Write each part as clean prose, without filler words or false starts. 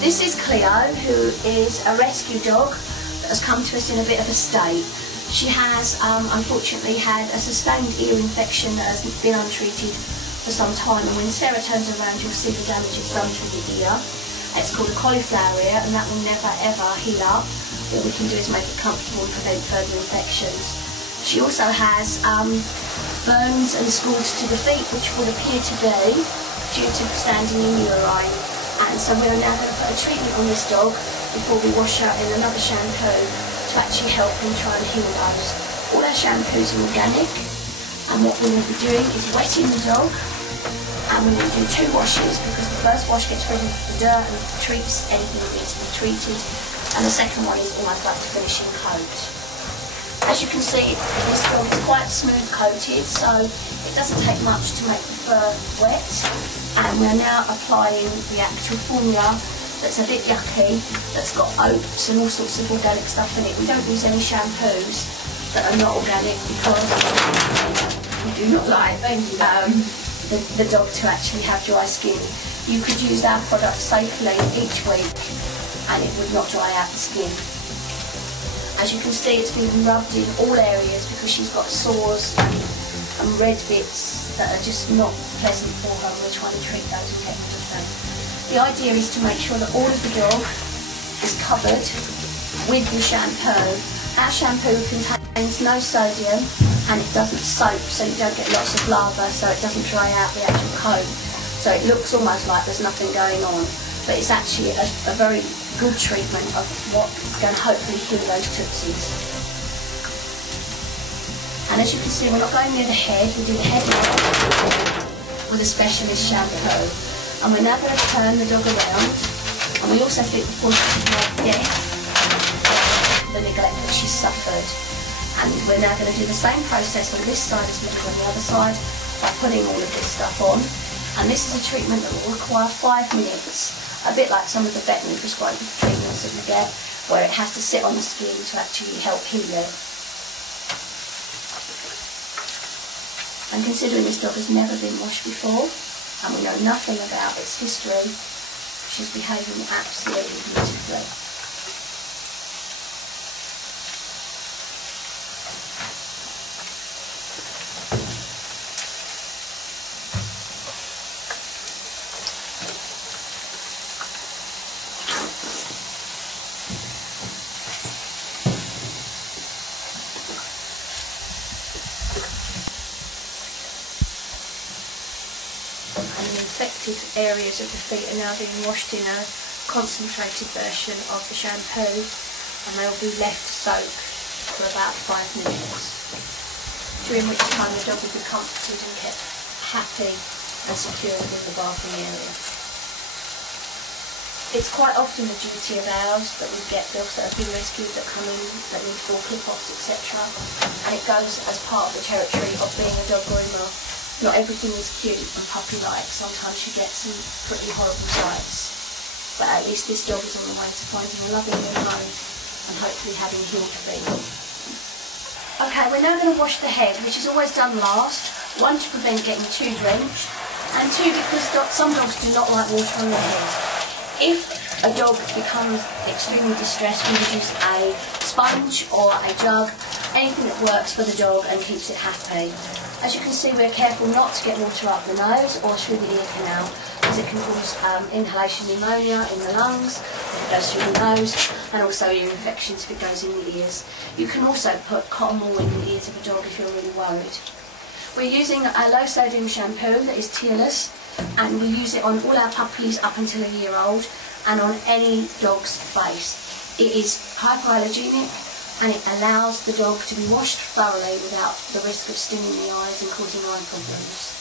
This is Cleo, who is a rescue dog that has come to us in a bit of a state. She has unfortunately had a sustained ear infection that has been untreated for some time, and when Sarah turns around you'll see the damage it's done to the ear. It's called a cauliflower ear, and that will never ever heal up. All we can do is make it comfortable and prevent further infections. She also has burns and scalds to the feet, which would appear to be due to standing in urine. And so we're now going to put a treatment on this dog before we wash her in another shampoo to actually help and try and heal those. All our shampoos are organic, and what we will be doing is wetting the dog, and we will do 2 washes because the first wash gets rid of the dirt and treats anything that needs to be treated, and the second one is almost like the finishing coat. As you can see, this dog is quite smooth coated, so it doesn't take much to make the fur wet. And we're now applying the actual formula that's a bit yucky, that's got oats and all sorts of organic stuff in it. We don't use any shampoos that are not organic because we do not like the dog to actually have dry skin. You could use our product safely each week and it would not dry out the skin. As you can see, it's been rubbed in all areas because she's got sores and red bits that are just not pleasant for her, and we're trying to treat those and get rid of them. The idea is to make sure that all of the dog is covered with the shampoo. Our shampoo contains no sodium and it doesn't soap, so you don't get lots of lather, so it doesn't dry out the actual coat. So it looks almost like there's nothing going on, but it's actually a very good treatment of what's going to hopefully heal those tootsies. And as you can see, we're not going near the head, we do the head with a specialist shampoo. And we're now going to turn the dog around, and we also think the point of death, the neglect that she's suffered. And we're now going to do the same process on this side as we did on the other side by putting all of this stuff on. And this is a treatment that will require 5 minutes, a bit like some of the veterinary prescribed treatments that we get, where it has to sit on the skin to actually help heal it. And considering this dog has never been washed before, and we know nothing about its history, she's behaving absolutely beautifully. And the infected areas of the feet are now being washed in a concentrated version of the shampoo, and they'll be left to soak for about 5 minutes, during which time the dog will be comforted and kept happy and secure within the bathing area. It's quite often the duty of ours that we get dogs that have been rescued that come in that need full clip-offs, etc. And it goes as part of the territory of being a dog groomer. Not everything is cute and puppy-like. Sometimes you get some pretty horrible sights. But at least this dog is on the way to finding a loving new home and hopefully having healed feet. Okay, we're now going to wash the head, which is always done last. 1, to prevent getting too drenched, and 2, because some dogs do not like water on their head. If a dog becomes extremely distressed, we would use a sponge or a jug, anything that works for the dog and keeps it happy. As you can see, we're careful not to get water up the nose or through the ear canal, because it can cause inhalation pneumonia in the lungs if it goes through the nose, and also ear infections if it goes in the ears. You can also put cotton wool in the ears of a dog if you're really worried. We're using a low sodium shampoo that is tearless, and we use it on all our puppies up until a year old and on any dog's face. It is hypoallergenic, and it allows the dog to be washed thoroughly without the risk of stinging the eyes and causing eye problems.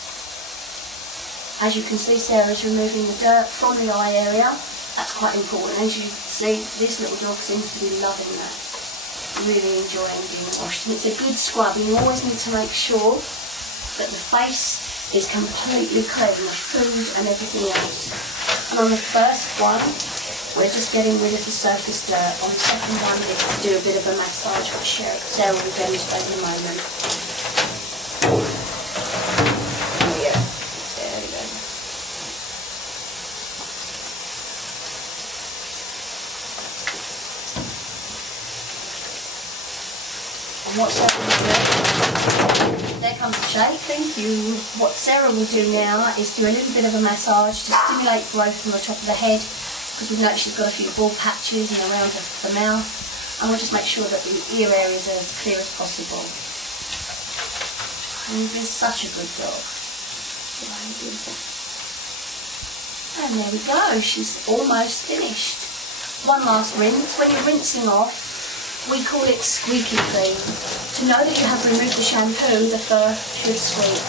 As you can see, Sarah's removing the dirt from the eye area. That's quite important. As you see, this little dog seems to be loving that, really enjoying being washed. And it's a good scrub, and you always need to make sure that the face is completely clean of food and everything else. And on the first one, we're just getting rid of the surface dirt. On the second one, we do a bit of a massage, which Sarah will demonstrate in a moment. Oh yeah, there we go. And what Sarah will do, there comes the shake, thank you. What Sarah will do now is do a little bit of a massage to stimulate growth from the top of the head, because we know she's got a few bald patches and around the mouth, and we'll just make sure that the ear areas are as clear as possible. And you've been such a good dog. And there we go, she's almost finished. One last rinse. When you're rinsing off, we call it squeaky clean. To know that you have removed the shampoo, the fur should squeak.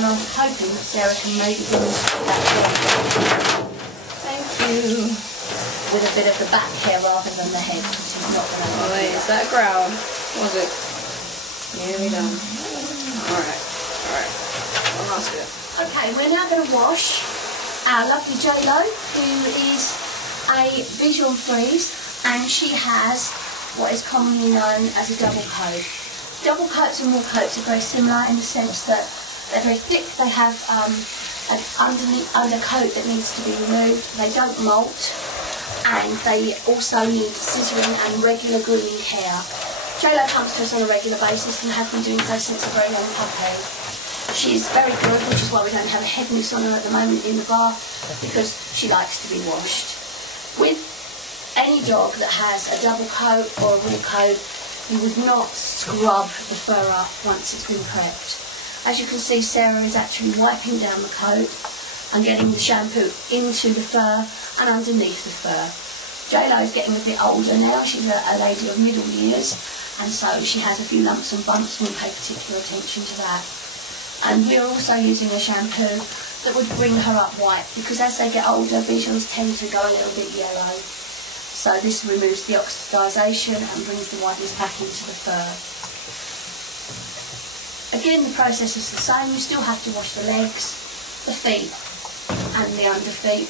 And I'm hoping that Sarah can maybe demonstrate that for you. With a bit of the back hair rather than the head, because he's not going to. Oh wait, is that growl? Was it? Nearly done. Alright. Well, that's good. Okay, we're now going to wash our lovely J-Lo, who is a visual freeze, and she has what is commonly known as a double coat. Double coats and wool coats are very similar in the sense that they're very thick. They have an undercoat that needs to be removed. They don't molt, and they also need scissoring and regular grooming care. J-Lo comes to us on a regular basis and has been doing so since a very long puppy. She's very good, which is why we don't have a head noose on her at the moment in the bath, because she likes to be washed. With any dog that has a double coat or a wool coat, you would not scrub the fur up once it's been prepped. As you can see, Sarah is actually wiping down the coat and getting the shampoo into the fur and underneath the fur. J-Lo is getting a bit older now. She's a lady of middle years, and so she has a few lumps and bumps, and we pay particular attention to that. And we're also using a shampoo that would bring her up white, because as they get older, visuals tend to go a little bit yellow. So this removes the oxidisation and brings the whiteness back into the fur. Again, the process is the same. You still have to wash the legs, the feet and the underfeet,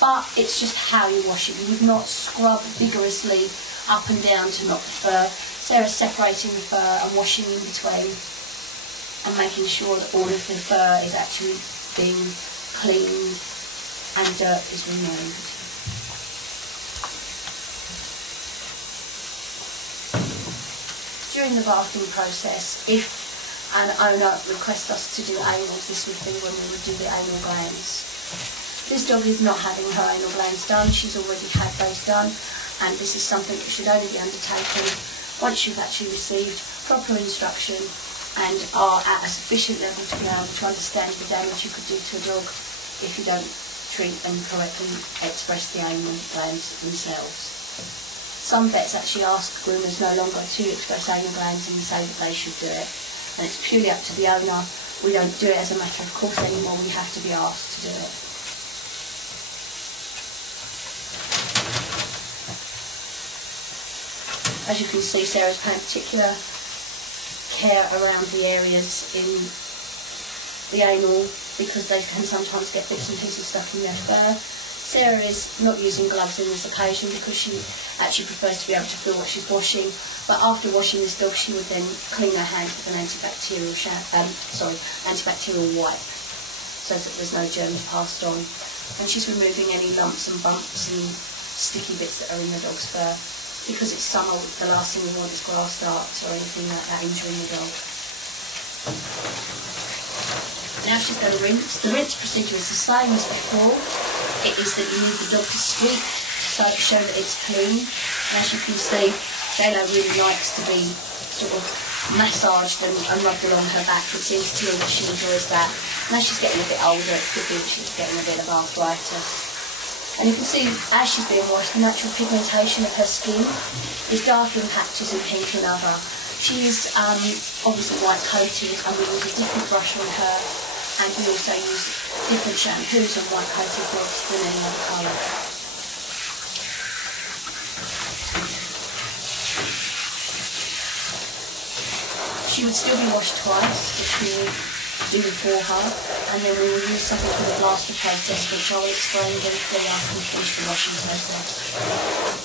but it's just how you wash it. You would not scrub vigorously up and down to knock the fur. Sarah's separating the fur and washing in between and making sure that all of the fur is actually being cleaned and dirt is removed. During the bathing process, if an owner requests us to do anals, this would be when we would do the anal glands. This dog is not having her anal glands done. She's already had those done, and this is something that should only be undertaken once you've actually received proper instruction and are at a sufficient level to be able to understand the damage you could do to a dog if you don't treat and correctly express the anal glands themselves. Some vets actually ask groomers no longer to express anal glands and say that they should do it. And it's purely up to the owner. We don't do it as a matter of course anymore. We have to be asked to do it. As you can see, Sarah's paying particular care around the areas in the anal, because they can sometimes get bits and pieces stuck in their fur. Sarah is not using gloves on this occasion because she actually prefers to be able to feel what she's washing, but after washing this dog she would then clean her hands with an antibacterial wipe so that there's no germs passed on. And she's removing any lumps and bumps and sticky bits that are in the dog's fur. Because it's summer, the last thing we want is grass darts or anything like that injuring the dog. Now she's going to rinse. The rinse procedure is the same as before. It is that you need the dog to squeak so to show that it's clean. And as you can see, J-Lo really likes to be sort of massaged and rubbed along her back. It seems to me that she enjoys that. Now she's getting a bit older, it could be that she's getting a bit of arthritis. And you can see as she's being washed, the natural pigmentation of her skin is dark in patches and pink in other. She's obviously white coated, and we use a different brush on her, and we also use different shampoos on white coated dogs than any other colour. She would still be washed twice, which we would do for her, and then we will use something called a blaster process, which I will explain briefly after we finish the washing process.